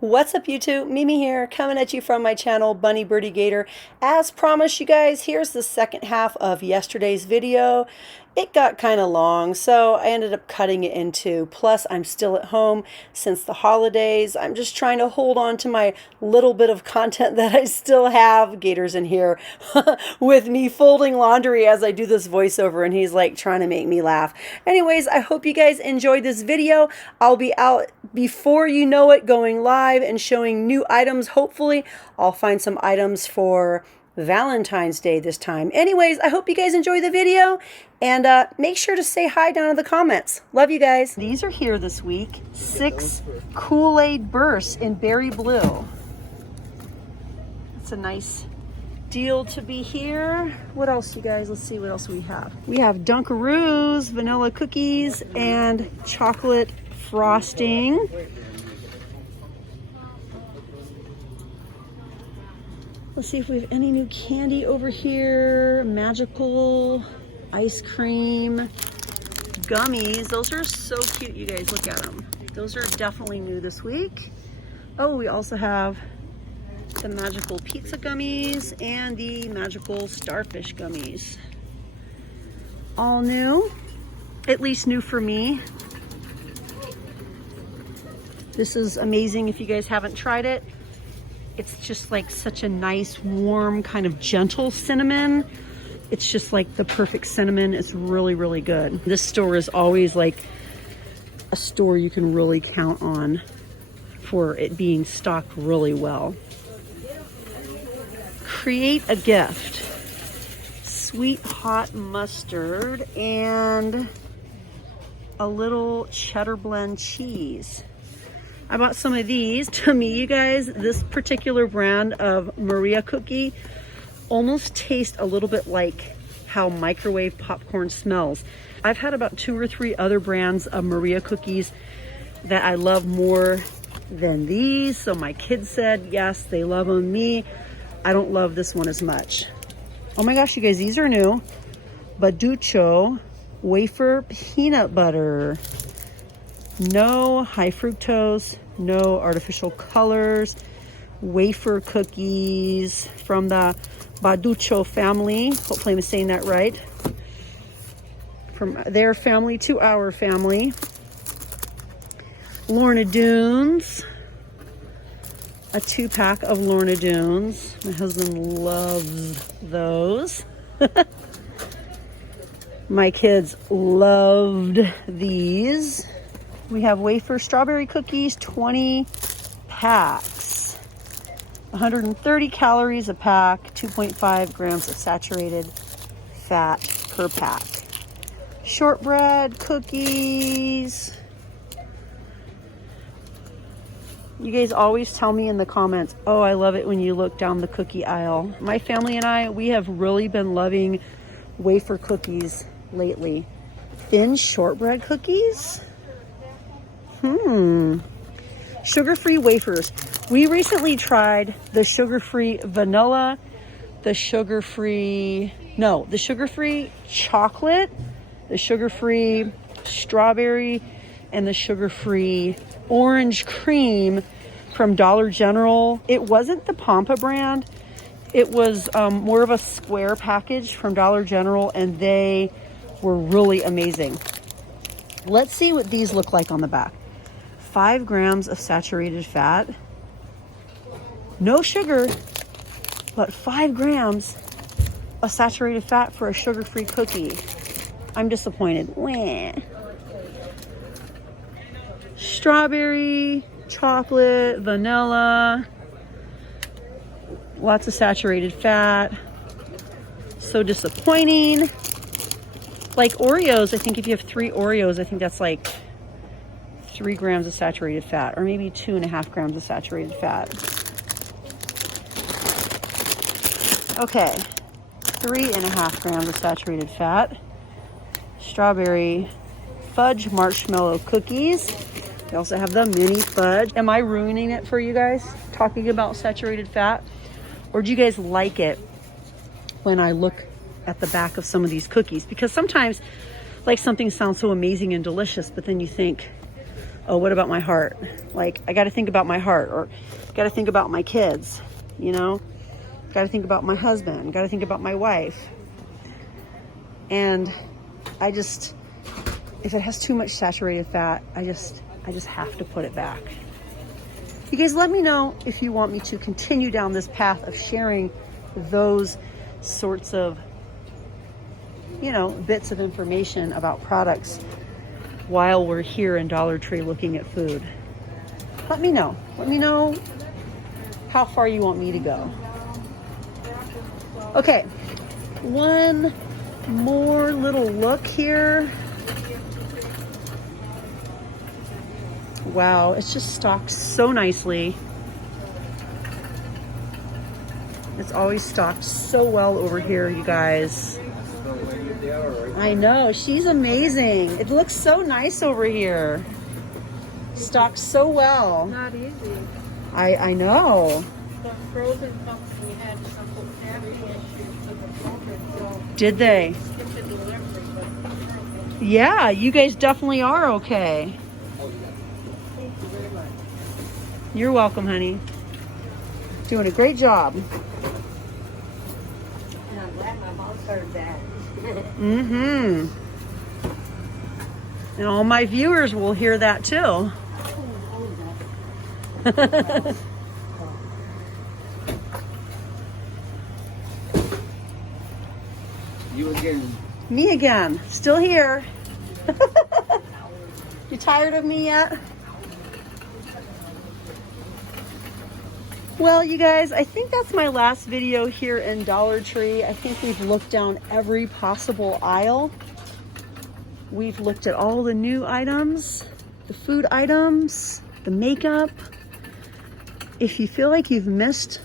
What's up YouTube? Mimi here, coming at you from my channel, Bunny Birdy Gator. As promised you guys, here's the second half of yesterday's video. It got kind of long, so I ended up cutting it in two. Plus, I'm still at home since the holidays. I'm just trying to hold on to my little bit of content that I still have. Gator's in here with me folding laundry as I do this voiceover, and he's like trying to make me laugh. Anyways, I hope you guys enjoyed this video. I'll be out before you know it, going live and showing new items. Hopefully, I'll find some items for Valentine's Day this time. Anyways, I hope you guys enjoy the video, and make sure to say hi down in the comments. Love you guys. These are here this week. 6 Kool-Aid bursts in berry blue. It's a nice deal to be here. What else, you guys? Let's see what else we have. We have Dunkaroos, vanilla cookies, and chocolate frosting. Let's see if we have any new candy over here. Magical ice cream, gummies. Those are so cute, you guys. Look at them. Those are definitely new this week. Oh, we also have the magical pizza gummies and the magical starfish gummies. All new, at least new for me. This is amazing if you guys haven't tried it. It's just like such a nice, warm, kind of gentle cinnamon. It's just like the perfect cinnamon. It's really, really good. This store is always like a store you can really count on for it being stocked really well. Create a gift. Sweet hot mustard and a little cheddar blend cheese. I bought some of these. To me, you guys, this particular brand of Maria cookie almost tastes a little bit like how microwave popcorn smells. I've had about 2 or 3 other brands of Maria cookies that I love more than these. So my kids said, yes, they love them. Me, I don't love this one as much. Oh my gosh, you guys, these are new. Baducho wafer peanut butter. No high fructose, no artificial colors, wafer cookies from the Baducho family. Hopefully I'm saying that right. From their family to our family. Lorna Doones. A 2-pack of Lorna Doones. My husband loves those. My kids loved these. We have wafer strawberry cookies, 20 packs. 130 calories a pack, 2.5 grams of saturated fat per pack. Shortbread cookies. You guys always tell me in the comments, oh, I love it when you look down the cookie aisle. My family and I, we have really been loving wafer cookies lately. Thin shortbread cookies? Sugar-free wafers. We recently tried the sugar-free vanilla, the sugar-free chocolate, the sugar-free strawberry, and the sugar-free orange cream from Dollar General. It wasn't the Pampa brand. It was more of a square package from Dollar General, and they were really amazing. Let's see what these look like on the back. 5 grams of saturated fat. No sugar, but 5 grams of saturated fat for a sugar-free cookie. I'm disappointed. Wah. Strawberry, chocolate, vanilla. Lots of saturated fat. So disappointing. Like Oreos, I think if you have 3 Oreos, I think that's like 3 grams of saturated fat, or maybe 2.5 grams of saturated fat. Okay, 3.5 grams of saturated fat. Strawberry fudge marshmallow cookies. We also have the mini fudge. Am I ruining it for you guys, talking about saturated fat? Or do you guys like it when I look at the back of some of these cookies? Because sometimes, like, something sounds so amazing and delicious, but then you think, oh, what about my heart? Like, I got to think about my heart, or got to think about my kids, you know? Got to think about my husband, got to think about my wife. And I just, if it has too much saturated fat, I just have to put it back. You guys let me know if you want me to continue down this path of sharing those sorts of, you know, bits of information about products while we're here in Dollar Tree looking at food. Let me know. Let me know how far you want me to go. Okay, one more little look here. Wow, it's just stocked so nicely. It's always stocked so well over here, you guys. I know, she's amazing. It looks so nice over here. Stocked so well. Not easy. I know. The frozen company had some staffing issues with the children, so Did they? skipped the delivery, but Yeah, you guys definitely are okay. thank you very much. You're welcome, honey. Doing a great job. And I'm glad my mom heard that. Mm-hmm. And all my viewers will hear that too. You again. Me again. Still here. You tired of me yet? Well, you guys, I think that's my last video here in Dollar Tree. I think we've looked down every possible aisle. We've looked at all the new items, the food items, the makeup. If you feel like you've missed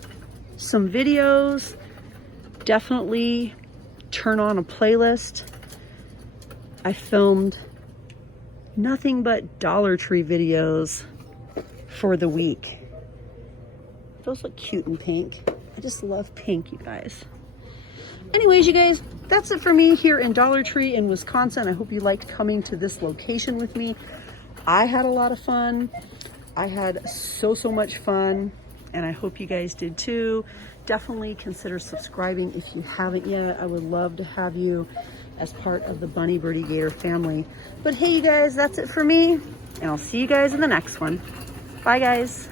some videos, definitely turn on a playlist. I filmed nothing but Dollar Tree videos for the week. Those look cute in pink. I just love pink, you guys. Anyways, you guys, that's it for me here in Dollar Tree in Wisconsin. I hope you liked coming to this location with me. I had a lot of fun. I had so much fun, and I hope you guys did too. Definitely consider subscribing if you haven't yet. I would love to have you as part of the Bunny Birdy Gator family. But hey, you guys, that's it for me, and I'll see you guys in the next one. Bye, guys.